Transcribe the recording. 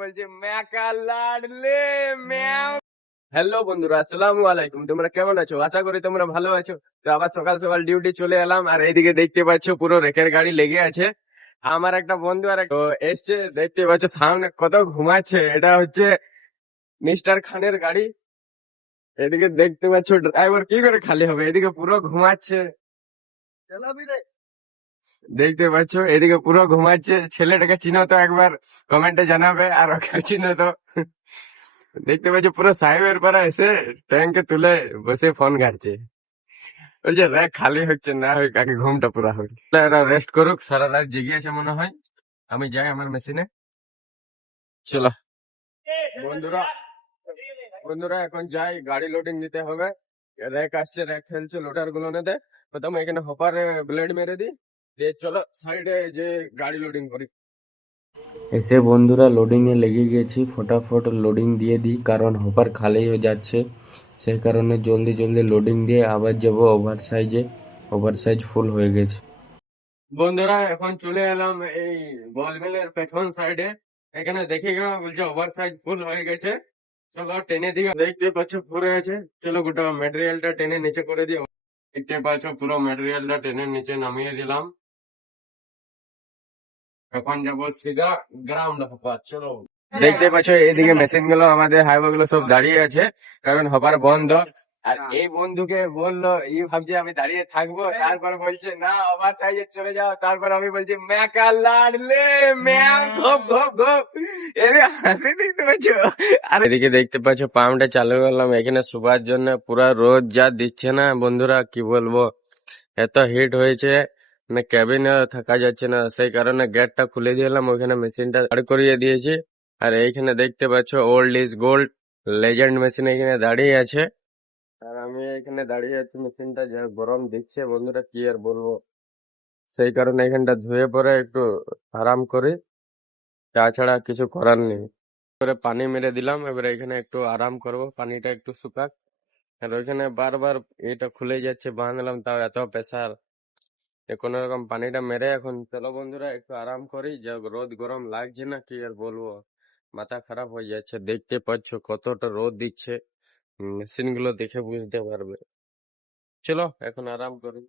বলছে ম্যাকা লাডলে ম্যাও। হ্যালো বন্ধুরা, আসসালামু আলাইকুম। তোমরা কেমন আছো? আশা করি তোমরা ভালো আছো। তো আবার সকাল সকাল ডিউটি চলে এলাম, আর এইদিকে দেখতে পাচ্ছ পুরো রেকের গাড়ি লেগে আছে। আমার একটা বন্ধু আর তো এসছে, দেখতে পাচ্ছ সামনে কত ঘুমাচ্ছে। এটা হচ্ছে মিস্টার খানের গাড়ি। এদিকে দেখতে পাচ্ছ ড্রাইভার কি করে খালি হবে, এদিকে পুরো ঘুমাচ্ছে। দেখতে পাচ্ছ এদিকে পুরো ঘুমাচ্ছে। ছেলেটাকে চিনো তো একবার কমেন্টে জানাবে, আর ওকে চিনো তো। দেখতে পাচ্ছ পুরো সাহেবের পাড়া এসে ট্যাঙ্কে তুলে বসে ফোন ঘাটছে। বলছে র্যাক খালি হচ্ছে না, হয় আগে ঘুমটা পুরা হবে। এরা রেস্ট করুক, সারা রাত জেগে আছে মনে হয়। আমি যাই আমার মেশিনে। চলো বন্ধুরা, বন্ধুরা এখন যাই, গাড়ি লোডিং দিতে হবে। র্যাক আসছে, র্যাক ফেলছে লোডার গুলো নেতে। প্রথমে এখানে হপারে ব্লেড মেরে দিই, দিয়ে চলো সাইডে যে গাড়ি লোডিং করি। এসে বন্ধুরা লোডিংয়ে লেগে গেছি, ফটাফট লোডিং দিয়ে দিই কারণ হপার খালি হয়ে যাচ্ছে। সেই কারণে জলদি জলদি লোডিং দিয়ে আবার যাবো ওভারসাইজে। ওভারসাইজ ফুল হয়ে গেছে। বন্ধুরা এখন চলে এলাম এই বল মিলের পেছন সাইডে। এখানে দেখে গেলাম, বলছে ওভার সাইজ ফুল হয়ে গেছে। চলো টেনে দিকে, দেখতে পাচ্ছ ভরে আছে। চলো গোটা ম্যাটেরিয়ালটা টেনে নিচে করে দিও। দেখতে পাচ্ছ পুরো ম্যাটেরিয়ালটা টেনে নিচে নামিয়ে দিলাম। এখন যাবো সিধা গ্রাউন্ড হপার। চলো, দেখতে পাচ্ছ এদিকে মেশিন গুলো, আমাদের হাইওয়ে গুলো সব দাঁড়িয়ে আছে, কারণ হপার বন্ধ। আর এই বন্ধুকে বললো, ই ভাবছে আমি দাঁড়িয়ে থাকবো, তারপর বলছে না ওভার সাইজে চলে যাও। তারপর আমি বলছি ম্যাকা লাডলে ম্যাও ঘপ ঘপ ঘপ। এদিকে হাসি দেখতে পাচ্ছ। আর এদিকে দেখতে পাচ্ছ পাম্পটা চালু করলাম এখানে শোবার জন্য। পুরা রোদ যা দিচ্ছে না বন্ধুরা, কি বলবো, এত হিট হয়েছে না, ক্যাবিনে থাকা যাচ্ছে না। সেই কারণে গেটটা খুলে দিলাম, ওইখানে মেশিনটা দাঁড় করিয়ে দিয়েছি। আর এইখানে দেখতে পাচ্ছ old is gold legend machine এখানে দাঁড়িয়ে আছে। আর আমি এখানে দাঁড়িয়ে আছি, মেশিনটা যা গরম দিচ্ছে বন্ধুরা কি আর বলবো। সেই কারণে এখানটা ধুয়ে পরে একটু আরাম করি, তাছাড়া কিছু করার নেই। করে পানি মেরে দিলাম, এবারে এখানে একটু আরাম করব, পানিটা একটু শুকাক। আর ওইখানে বারবার এটা খুলে যাচ্ছে, বাঁধলাম তাও এত প্রেসার। কোন রকম পানিটা মেরে এখন চলো বন্ধুরা একটু আরাম করি, যা রোদ গরম লাগছে না কি আর বলবো, মাথা খারাপ হয়ে যাচ্ছে। দেখতে পাচ্ছ কতটা রোদ দিচ্ছে, মেশিন গুলো দেখে বুঝতে পারবে। চলো এখন আরাম করি।